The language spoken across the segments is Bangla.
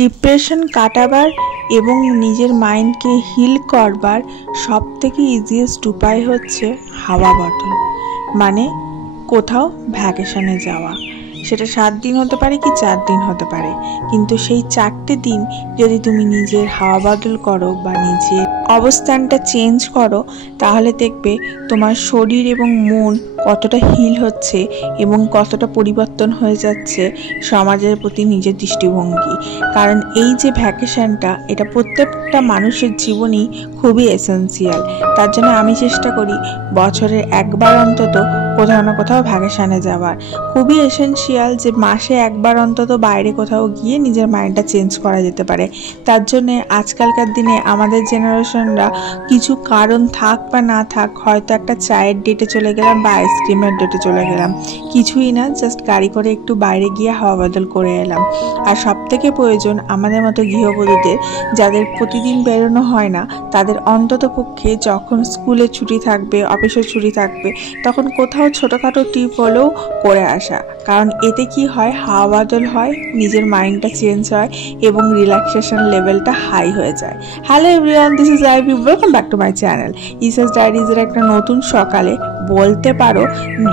ডিপ্রেশন কাটাবার এবং নিজের মাইন্ডকে হিল করবার সবথেকে ইজিয়েস্ট উপায় হচ্ছে হাওয়া বটল, মানে কোথাও ভ্যাকেশনে যাওয়া। সেটা 7 দিন হতে পারে কি 4 দিন হতে পারে, কিন্তু সেই 4টে দিন যদি তুমি নিজের হাওয়া বদল করো বা নিজের অবস্থানটা চেঞ্জ করো, তাহলে দেখবে তোমার শরীর এবং মন কতটা হিল হচ্ছে এবং কতটা পরিবর্তন হয়ে যাচ্ছে সমাজের প্রতি নিজের দৃষ্টিভঙ্গি। কারণ এই যে ভ্যাকেশনটা, এটা প্রত্যেকটা মানুষের জীবনেই খুবই এসেন্সিয়াল। তার জন্য আমি চেষ্টা করি বছরের একবার অন্তত কোথাও না কোথাও ভ্যাকেশনে যাওয়ার। খুবই এসেন্সিয়াল যে মাসে একবার অন্তত বাইরে কোথাও গিয়ে নিজের মাইন্ডটা চেঞ্জ করা যেতে পারে। তার জন্যে আজকালকার দিনে আমাদের জেনারেশনরা কিছু কারণ থাক বা না থাক, হয়তো একটা চায়ের ডেটে চলে গেলাম বা আইসক্রিমের ডেটে চলে গেলাম, কিছুই না, জাস্ট গাড়ি করে একটু বাইরে গিয়ে হাওয়া বদল করে এলাম। আর সবথেকে প্রয়োজন আমাদের মতো গৃহবধূদের, যাদের প্রতিদিন বেরোনো হয় না, তাদের অন্তত পক্ষে যখন স্কুলে ছুটি থাকবে, অফিসের ছুটি থাকবে, তখন কোথাও ছোটোখাটো ট্রিপ হলেও করে আসা। কারণ এতে কি হয়, হাওয়া বদল হয়, নিজের মাইন্ডটা চেঞ্জ হয় এবং রিল্যাক্সেশন লেভেলটা হাই হয়ে যায়। Hello everyone, this is Ivy, welcome back to my channel ইসাস ডায়েরিজের একটা নতুন সকালে। বলতে পারো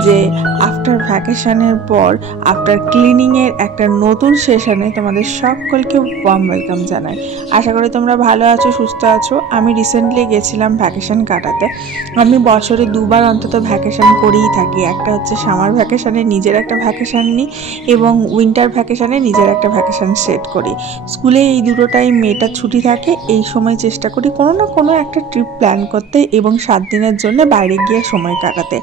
যে আফটার ভ্যাকেশনের পর, আফটার ক্লিনিংয়ের একটা নতুন সেশনে তোমাদের সকলকে ওয়ার্ম ওয়েলকাম জানাই। আশা করি তোমরা ভালো আছো, সুস্থ আছো। আমি রিসেন্টলি গেছিলাম ভ্যাকেশন কাটাতে। আমি বছরে 2বার অন্তত ভ্যাকেশন করেই থাকি। একটা হচ্ছে সামার ভ্যাকেশনে নিজের একটা ভ্যাকেশন নিই এবং উইন্টার ভ্যাকেশনে নিজের একটা ভ্যাকেশন সেট করি। স্কুলে এই দুটোটাই মেয়েটার ছুটি থাকে, এই সময় চেষ্টা করি কোনো না কোনো একটা ট্রিপ প্ল্যান করতে এবং 7 দিনের জন্য বাইরে গিয়ে সময় কাটাতে।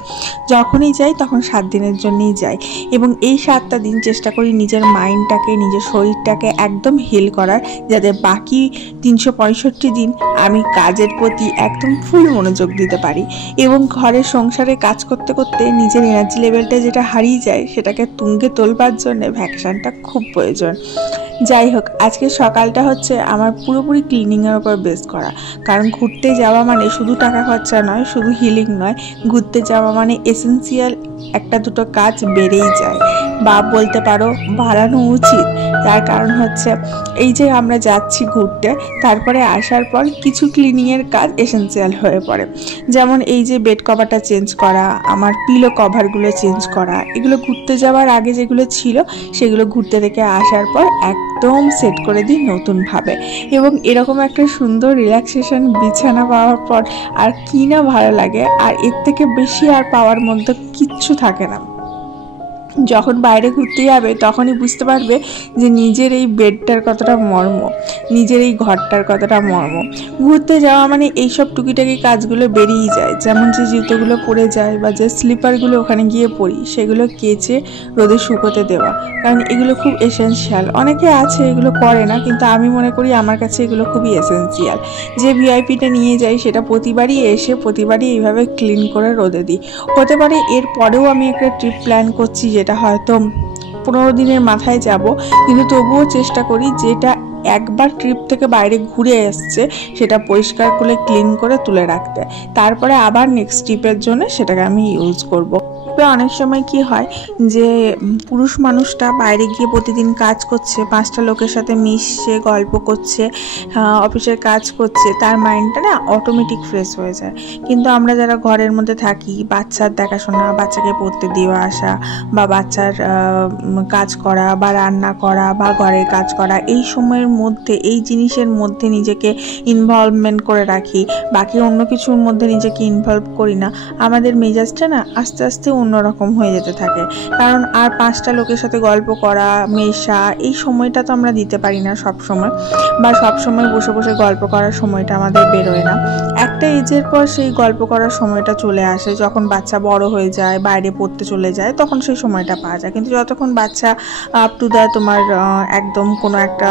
যখনই যাই তখন 7 দিনের জন্যই যাই এবং এই 7টা দিন চেষ্টা করি নিজের মাইন্ডটাকে, নিজের শরীরটাকে একদম হিল করার, যাতে বাকি 365 দিন আমি কাজের প্রতি একদম ফুল মনোযোগ দিতে পারি এবং ঘরের সংসারে কাজ করতে করতে নিজের এনার্জি লেভেলটা যেটা হারিয়ে যায়, সেটাকে তুঙ্গে তোলবার জন্য ভ্যাকেশনটা খুব প্রয়োজন। যাই হোক, আজকে সকালটা হচ্ছে আমার পুরোপুরি ক্লিনিংয়ের ওপর বেস করা। কারণ ঘুরতে যাওয়া মানে শুধু টাকা খরচা নয়, শুধু হিলিং নয়, ঘুরতে যাওয়া মানে এসেন্সিয়াল একটা দুটো কাজ বেড়েই যায়, বা বলতে পারো বাড়ানো উচিত। তার কারণ হচ্ছে এই যে আমরা যাচ্ছি ঘুরতে, তারপরে আসার পর কিছু ক্লিনিংয়ের কাজ এসেন্সিয়াল হয়ে পড়ে। যেমন এই যে বেড কভারটা চেঞ্জ করা, আমার পিলো কভারগুলো চেঞ্জ করা, এগুলো ঘুরতে যাওয়ার আগে যেগুলো ছিল সেগুলো ঘুরতে থেকে আসার পর একদম সেট করে দিই নতুনভাবে। এবং এরকম একটা সুন্দর রিল্যাক্সেশন বিছানা পাওয়ার পর আর কি না ভালো লাগে, আর এর থেকে বেশি আর পাওয়ার মধ্যে কিচ্ছু থাকে না। যখন বাইরে ঘুরতে যাবে তখনই বুঝতে পারবে যে নিজের এই বেডটার কতটা মর্ম, নিজের এই ঘরটার কতটা মর্ম। ঘুরতে যাওয়া মানে এইসব টুকিটাকি কাজগুলো বেরিয়েই যায়। যেমন যে জুতোগুলো পরে যায় বা যে স্লিপারগুলো ওখানে গিয়ে পরি, সেগুলো কেচে রোদে শুকোতে দেওয়া, কারণ এগুলো খুব এসেন্সিয়াল। অনেকে আছে এগুলো করে না, কিন্তু আমি মনে করি আমার কাছে এগুলো খুবই এসেন্সিয়াল। যে ভিআইপিটা নিয়ে যাই সেটা প্রতিবারই এইভাবে ক্লিন করে রোদে দিই। হতে পারে এর পরেও আমি একটা ট্রিপ প্ল্যান করছি, যেটা হয়তো 15 দিনের মাথায় যাব, কিন্তু তবুও চেষ্টা করি যেটা একবার ট্রিপ থেকে বাইরে ঘুরে এসছে সেটা পরিষ্কার করে ক্লিন করে তুলে রাখতে, তারপরে আবার নেক্সট ট্রিপের জন্য সেটাকে আমি ইউজ করব। অনেক সময় কি হয় যে পুরুষ মানুষটা বাইরে গিয়ে প্রতিদিন কাজ করছে, 5টা লোকের সাথে মিশছে, গল্প করছে, অফিসের কাজ করছে, তার মাইন্ডটা না অটোমেটিক ফ্রেশ হয়ে যায়। কিন্তু আমরা যারা ঘরের মধ্যে থাকি, বাচ্চার দেখাশোনা, বাচ্চাকে পড়তে দিয়ে আসা বা বাচ্চার কাজ করা বা রান্না করা বা ঘরের কাজ করা, এই সময়ের মধ্যে এই জিনিসের মধ্যে নিজেকে ইনভলভমেন্ট করে রাখি, বাকি অন্য কিছুর মধ্যে নিজেকে ইনভলভ করি না, আমাদের মেজাজটা না আস্তে আস্তে অন্যরকম হয়ে যেতে থাকে। কারণ আর 5টা লোকের সাথে গল্প করা, মেশা, এই সময়টা তো আমরা দিতে পারি না সব সময়, বা সব সময় বসে বসে গল্প করার সময়টা আমাদের বেরোয় না। একটা এজের পর সেই গল্প করার সময়টা চলে আসে, যখন বাচ্চা বড় হয়ে যায়, বাইরে পড়তে চলে যায়, তখন সেই সময়টা পাওয়া যায়। কিন্তু যতক্ষণ বাচ্চা আপ টু দ্য তোমার একদম কোনো একটা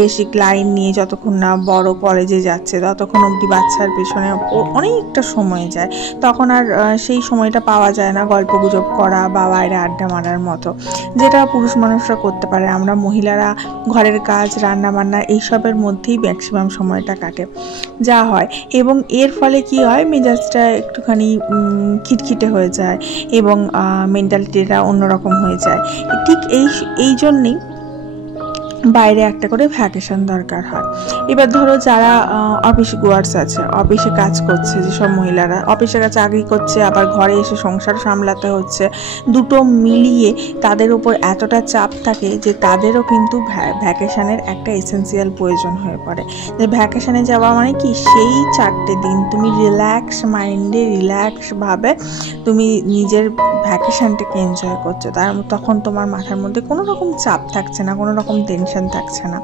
বেসিক লাইন নিয়ে যতক্ষণ না বড় কলেজে যাচ্ছে, ততক্ষণ অবধি বাচ্চার পেছনে অনেকটা সময় যায়, তখন আর সেই সময়টা পাওয়া যায় না গল্প গুজব করা বা বাইরে আড্ডা মারার মতো, যেটা পুরুষ মানুষরা করতে পারে। আমরা মহিলারা ঘরের কাজ, রান্না বান্না এইসবের মধ্যেই ম্যাক্সিমাম সময়টা কাটে যা হয়, এবং এর ফলে কি হয়, মেজাজটা একটুখানি খিটখিটে হয়ে যায় এবং মেন্টালিটিটা অন্যরকম হয়ে যায়। ঠিক এই জন্যেই বাইরে একটা করে ভ্যাকেশন দরকার হয়। এবার ধরো যারা অফিস গোয়ার্স আছে, অফিসে কাজ করছে, যেসব মহিলারা অফিসে চাকরি করছে আবার ঘরে এসে সংসার সামলাতে হচ্ছে, দুটো মিলিয়ে তাদের উপর এতটা চাপ থাকে যে তাদেরও কিন্তু ভ্যাকেশনের একটা এসেন্সিয়াল প্রয়োজন হয়ে পড়ে। যে ভ্যাকেশনে যাওয়া মানে কি, সেই 4টে দিন তুমি রিল্যাক্স মাইন্ডে রিল্যাক্সভাবে তুমি নিজের ভ্যাকেশনটাকে এনজয় করছো। তখন তোমার মাথার মধ্যে কোনো রকম চাপ থাকছে না, কোনো রকম টেনশন থাকছে না।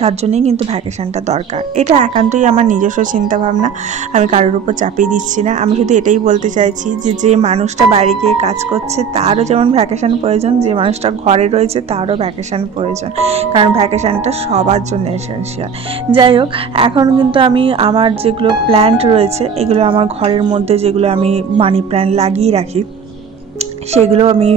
তার জন্যই কিন্তু ভ্যাকেশনটা দরকার। এটা একান্তই আমার নিজস্ব চিন্তাভাবনা, আমি কারোর উপর চাপিয়ে দিচ্ছি না। আমি শুধু এটাই বলতে চাইছি যে যে মানুষটা বাইরে গিয়ে কাজ করছে তারও যেমন ভ্যাকেশন প্রয়োজন, যে মানুষটা ঘরে রয়েছে তারও ভ্যাকেশন প্রয়োজন, কারণ ভ্যাকেশনটা সবার জন্য এসেন্সিয়াল। যাই হোক, এখন কিন্তু আমি আমার যেগুলো প্ল্যান্ট রয়েছে, এগুলো আমার ঘরের মধ্যে যেগুলো আমি মানি প্ল্যান্ট লাগিয়ে রাখি, সেগুলো আমি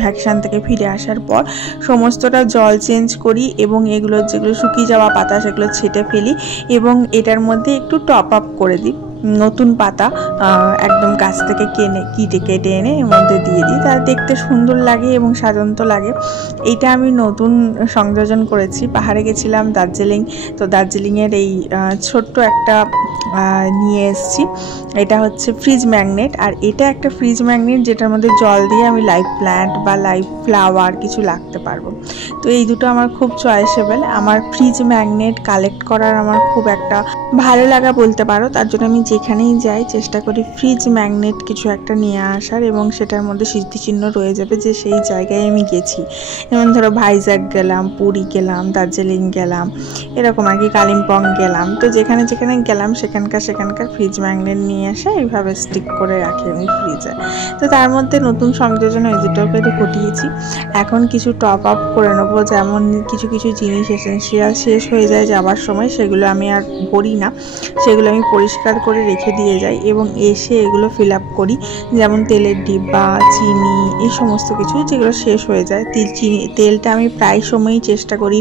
ভ্যাকেশন থেকে ফিরে আসার পর সমস্তটা জল চেঞ্জ করি এবং এগুলো যেগুলো শুকিয়ে যাওয়া পাতা সেগুলো ছেটে ফেলি এবং এটার মধ্যে একটু টপ আপ করে দিই। নতুন পাতা একদম গাছ থেকে কেটে এনে এর মধ্যে দিয়ে দিই, তার দেখতে সুন্দর লাগে এবং সাজন্ত লাগে। এইটা আমি নতুন সংযোজন করেছি। পাহাড়ে গেছিলাম দার্জিলিং, তো দার্জিলিংয়ের এই ছোট্ট একটা নিয়ে এসেছি। এটা হচ্ছে ফ্রিজ ম্যাগনেট, আর এটা একটা ফ্রিজ ম্যাগনেট যেটার মধ্যে জল দিয়ে আমি লাইভ প্ল্যান্ট বা লাইভ ফ্লাওয়ার কিছু রাখতে পারবো। তো এই দুটো আমার খুব চয়েসেবল। আমার ফ্রিজ ম্যাগনেট কালেক্ট করার আমার খুব একটা ভালো লাগা বলতে পারো। তার জন্য আমি যেখানেই যাই চেষ্টা করি ফ্রিজ ম্যাগনেট কিছু একটা নিয়ে আসার, এবং সেটার মধ্যে স্মৃতিচিহ্ন রয়ে যাবে যে সেই জায়গায় আমি গেছি। যেমন ধরো ভাইজ্যাক গেলাম, পুরী গেলাম, দার্জিলিং গেলাম, এরকম আর কি, কালিম্পং গেলাম, তো যেখানে যেখানে গেলাম সেখানকার ফ্রিজ ম্যাগনেট নিয়ে এসে এইভাবে স্টিক করে রাখি আমি ফ্রিজে। তো তার মধ্যে নতুন সংযোজন এই দুটো ঘটিয়েছি। এখন কিছু টপ আপ করে নেবো, যেমন কিছু কিছু জিনিস এসেন্সিয়াল শেষ হয়ে যায় যাওয়ার সময়, সেগুলো আমি আর ভরি না, সেগুলো আমি পরিষ্কার করে রেখে দিয়ে যাই এবং এসে এগুলো ফিল আপ করি। যেমন তেলের ডিব্বা, চিনি, এই সমস্ত কিছু যেগুলো শেষ হয়ে যায়। তেলটা আমি প্রায় সময়ই চেষ্টা করি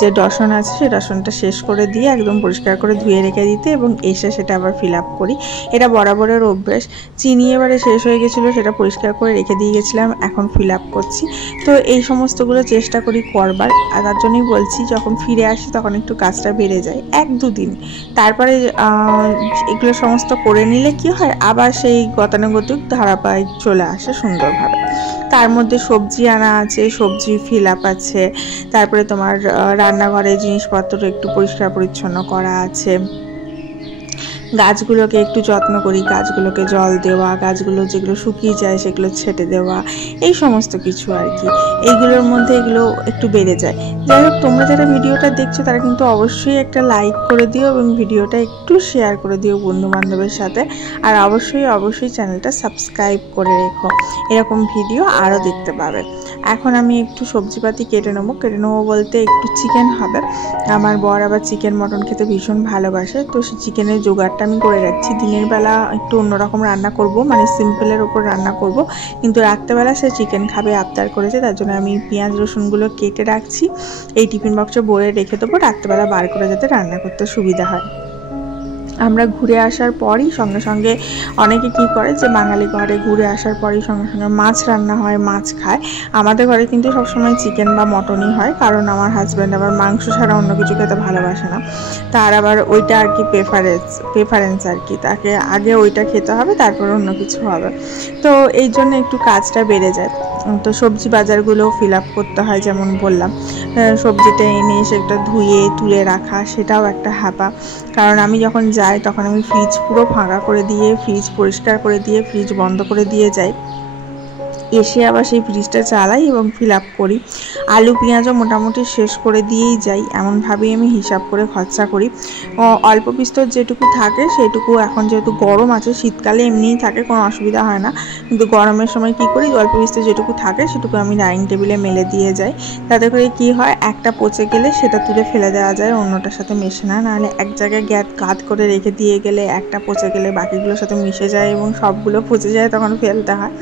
যে ডসন আছে সেই ডসনটা শেষ করে দিয়ে একদম পরিষ্কার করে ধুয়ে রেখে দিতে এবং এসে সেটা আবার ফিল আপ করি। এটা বরাবরের অভ্যাস। চিনি এবারে শেষ হয়ে গেছিলো, সেটা পরিষ্কার করে রেখে দিয়ে গেছিলাম, এখন ফিল আপ করছি। তো এই সমস্তগুলো চেষ্টা করি করবার, আর তার জন্যই বলছি যখন ফিরে আসি তখন একটু কাজটা বেড়ে যায় 1-2 দিন। তারপরে এগুলো সমস্ত করে নিলে কি হয়, আবার সেই গতানুগতিক ধারাবাহিক চলে আসে সুন্দরভাবে। তার মধ্যে সবজি আনা আছে, সবজি ফিল আপ আছে, তারপরে তোমার রান্নাঘরে জিনিসপত্র একটু পরিষ্কার পরিচ্ছন্ন করা আছে, গাছগুলোকে একটু যত্ন করি, গাছগুলোকে জল দেওয়া, গাছগুলো যেগুলো শুকিয়ে যায় সেগুলো ছেটে দেওয়া, এই সমস্ত কিছু আর কি। এইগুলোর মধ্যে এগুলো একটু বেড়ে যায়। যাই হোক, তোমরা যারা ভিডিওটা দেখছো তারা কিন্তু অবশ্যই একটা লাইক করে দিও এবং ভিডিওটা একটু শেয়ার করে দিও বন্ধু বান্ধবের সাথে, আর অবশ্যই চ্যানেলটা সাবস্ক্রাইব করে রেখো, এরকম ভিডিও আরও দেখতে পাবে। এখন আমি একটু সবজিপাতি কেটে নেবো বলতে একটু চিকেন হবে। আমার বর আবার চিকেন মটন খেতে ভীষণ ভালোবাসে, তো সেই চিকেনের জোগাড় আমি করে রাখছি। দিনের বেলা একটু অন্যরকম রান্না করব, মানে সিম্পলের ওপর রান্না করব, কিন্তু রাত্রেবেলা সে চিকেন খাবে আবদার করেছে, তার জন্য আমি পেঁয়াজ রসুনগুলো কেটে রাখছি। এই টিফিন বক্সে ভরে রেখে দেবো, রাত্রেবেলা বার করে যাতে রান্না করতে সুবিধা হয়। আমরা ঘুরে আসার পরই সঙ্গে সঙ্গে অনেকে কি করে যে বাঙালি ঘরে ঘুরে আসার পরই সঙ্গে সঙ্গে মাছ রান্না হয়, মাছ খায়। আমাদের ঘরে কিন্তু সবসময় চিকেন বা মটনই হয়, কারণ আমার হাজব্যান্ড আবার মাংস ছাড়া অন্য কিছু খেতে ভালোবাসে না। তার আবার ওইটা আর কি প্রেফারেন্স আর কি, তাকে আগে ওইটা খেতে হবে তারপর অন্য কিছু হবে। তো এই জন্য একটু কাজটা বেড়ে যায়। তো সবজি বাজারগুলোও ফিল আপ করতে হয়, যেমন বললাম সবজিটা এনে সেটা ধুয়ে তুলে রাখা, সেটাও একটা হ্যাপা। কারণ আমি যখন যাই তখন আমি ফ্রিজ পুরো ফাঁকা করে দিয়ে, ফ্রিজ পরিষ্কার করে দিয়ে, ফ্রিজ বন্ধ করে দিয়ে যাই, এসে আবার সেই ফ্রিজটা চালাই এবং ফিল আপ করি। আলু পেঁয়াজও মোটামুটি শেষ করে দিয়েই যাই, এমনভাবেই আমি হিসাব করে খরচা করি। অল্প বিস্তর যেটুকু থাকে সেটুকু, এখন যেহেতু গরম আছে, শীতকালে এমনিই থাকে, কোনো অসুবিধা হয় না, কিন্তু গরমের সময় কি করি, অল্প বিস্তর যেটুকু থাকে সেটুকু আমি ডাইনিং টেবিলে মেলে দিয়ে যাই। তাতে করে কি হয়, একটা পচে গেলে সেটা তুলে ফেলে দেওয়া যায়, অন্যটার সাথে মেশে না। নাহলে এক জায়গায় কাত করে রেখে দিয়ে গেলে একটা পচে গেলে বাকিগুলোর সাথে মিশে যায় এবং সবগুলো পচে যায়, তখন ফেলতে হয়।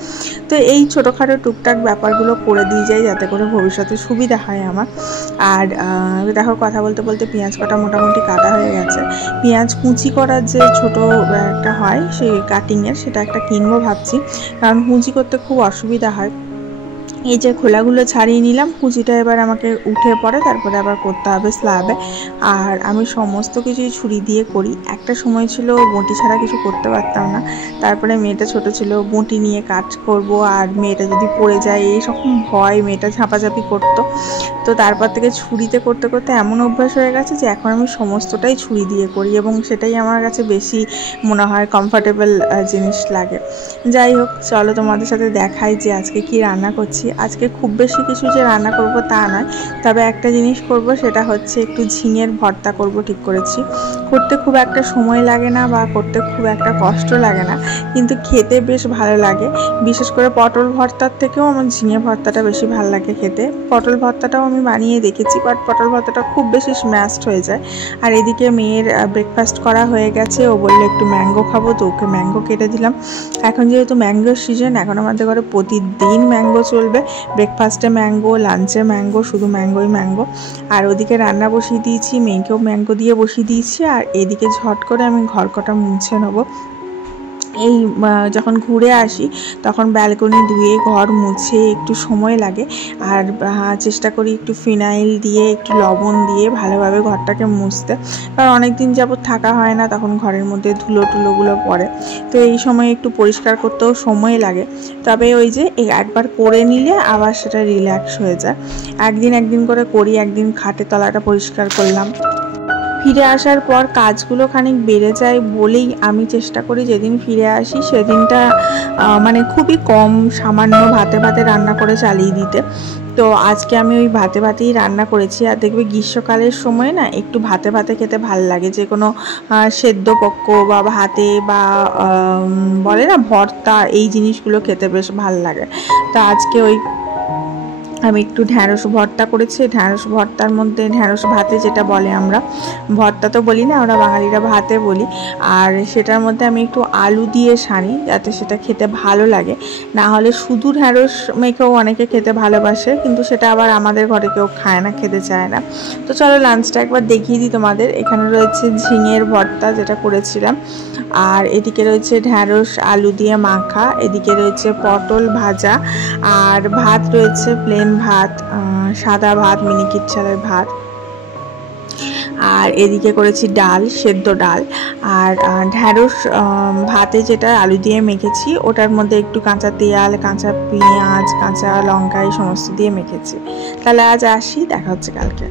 তো এই ছোটোখাটো টুকটাক ব্যাপারগুলো করে দিয়ে যাই যাতে করে ভবিষ্যতে সুবিধা হয় আমার। আর দেখো, কথা বলতে বলতে পেঁয়াজ কাটা মোটামুটি কাটা হয়ে গেছে। পেঁয়াজ কুচি করার যে ছোটো একটা হয় সেই কাটিংয়ের, সেটা একটা কিনবো ভাবছি, কারণ কুচি করতে খুব অসুবিধা হয়। এই যে খোলাগুলো ছাড়িয়ে নিলাম, কুচিটা এবার আমাকে উঠে পড়ে, তারপরে আবার করতে হবে স্ল্যাবে। আর আমি সমস্ত কিছুই ছুরি দিয়ে করি। একটা সময় ছিল বঁটি ছাড়া কিছু করতে পারতাম না, তারপরে মেয়েটা ছোট ছিল, বঁটি নিয়ে কাজ করব আর মেয়েটা যদি পড়ে যায় এই রকম ভয়, মেয়েটা ঝাঁপাঝাঁপি করতো। তো তারপর থেকে ছুরিতে করতে করতে এমন অভ্যাস হয়ে গেছে যে এখন আমি সমস্তটাই ছুরি দিয়ে করি এবং সেটাই আমার কাছে বেশি মনে হয় কমফর্টেবল জিনিস লাগে। যাই হোক, চলো তোমাদের সাথে দেখাই যে আজকে কি রান্না করছি। আজকে খুব বেশি কিছু যে রান্না করব তা নয়, তবে একটা জিনিস করব, সেটা হচ্ছে একটু ঝিঙের ভর্তা করব ঠিক করেছি। করতে খুব একটা সময় লাগে না বা করতে খুব একটা কষ্ট লাগে না, কিন্তু খেতে বেশ ভালো লাগে। বিশেষ করে পটল ভর্তার থেকেও আমার ঝিঙে ভর্তাটা বেশি ভালো লাগে খেতে। পটল ভর্তাটাও আমি বানিয়ে দেখেছি, বাট পটল ভর্তাটা খুব বেশি স্ম্যাশড হয়ে যায়। আর এদিকে মেয়ের ব্রেকফাস্ট করা হয়ে গেছে, ও বললো একটু ম্যাঙ্গো খাবো, তো ওকে ম্যাঙ্গো কেটে দিলাম। এখন যেহেতু ম্যাঙ্গোর সিজন, এখন আমাদের ঘরে প্রতিদিন ম্যাঙ্গো চলবে। ব্রেকফাস্টে ম্যাঙ্গো, লাঞ্চে ম্যাঙ্গো, শুধু ম্যাঙ্গোই ম্যাঙ্গো। আর ওদিকে রান্না বসিয়ে দিয়েছি, মেয়েকেও ম্যাঙ্গো দিয়ে বসিয়ে দিয়েছি। আর এদিকে ঝট করে আমি ঘর কটা মুছে নেবো। এই যখন ঘুরে আসি তখন ব্যালকনি ধুয়ে ঘর মুছে একটু সময় লাগে, আর চেষ্টা করি একটু ফিনাইল দিয়ে একটু লবণ দিয়ে ভালোভাবে ঘরটাকে মুছতে, কারণ অনেক দিন যাবত থাকা হয় না, তখন ঘরের মধ্যে ধুলো টুলোগুলো পড়ে। তো এই সময় একটু পরিষ্কার করতেও সময় লাগে, তবে ওই যে একবার করে নিলে আবার সেটা রিল্যাক্স হয়ে যায়। একদিন করে করি, একদিন খাটের তলাটা পরিষ্কার করলাম। ফিরে আসার পর কাজগুলো খানিক বেড়ে যায় বলেই আমি চেষ্টা করি যেদিন ফিরে আসি সেদিনটা মানে খুবই কম, সামান্য ভাতে ভাতে রান্না করে চালিয়ে দিতে। তো আজকে আমি ওই ভাতে ভাতেই রান্না করেছি। আর দেখবে গ্রীষ্মকালের সময় না একটু ভাতে ভাতে খেতে ভাল লাগে, যে কোনো সেদ্ধ পক্ক বা ভাতে বা বলে না ভর্তা, এই জিনিসগুলো খেতে বেশ ভাল লাগে। তো আজকে ওই আমি একটু ঢ্যাঁড়স ভর্তা করেছি। ঢ্যাঁড়স ভর্তার মধ্যে ঢ্যাঁড়স ভাতে যেটা বলে, আমরা ভর্তা তো বলি না, আমরা বাঙালিরা ভাতে বলি। আর সেটার মধ্যে আমি একটু আলু দিয়ে সানি যাতে সেটা খেতে ভালো লাগে। না হলে শুধু ঢ্যাঁড়স মেখেও অনেকে খেতে ভালোবাসে, কিন্তু সেটা আবার আমাদের ঘরে কেউ খায় না, খেতে চায় না। তো চলো লাঞ্চটা একবার দেখিয়ে দিই তোমাদের। এখানে রয়েছে ঝিঙের ভর্তা যেটা করেছিলাম, আর এদিকে রয়েছে ঢ্যাঁড়স আলু দিয়ে মাখা, এদিকে রয়েছে পটল ভাজা, আর ভাত রয়েছে প্লেন ভাত, সাদা ভাত, মিনিকেট চালের ভাত। আর এদিকে করেছি ডাল, সেদ্ধ ডাল। আর ঢ্যাঁড়স ভাতে যেটা আলু দিয়ে মেখেছি ওটার মধ্যে একটু কাঁচা তেল, কাঁচা পেঁয়াজ, কাঁচা লঙ্কা এই সমস্ত দিয়ে মেখেছি। তাহলে আজ আসি, দেখা হচ্ছে কালকে।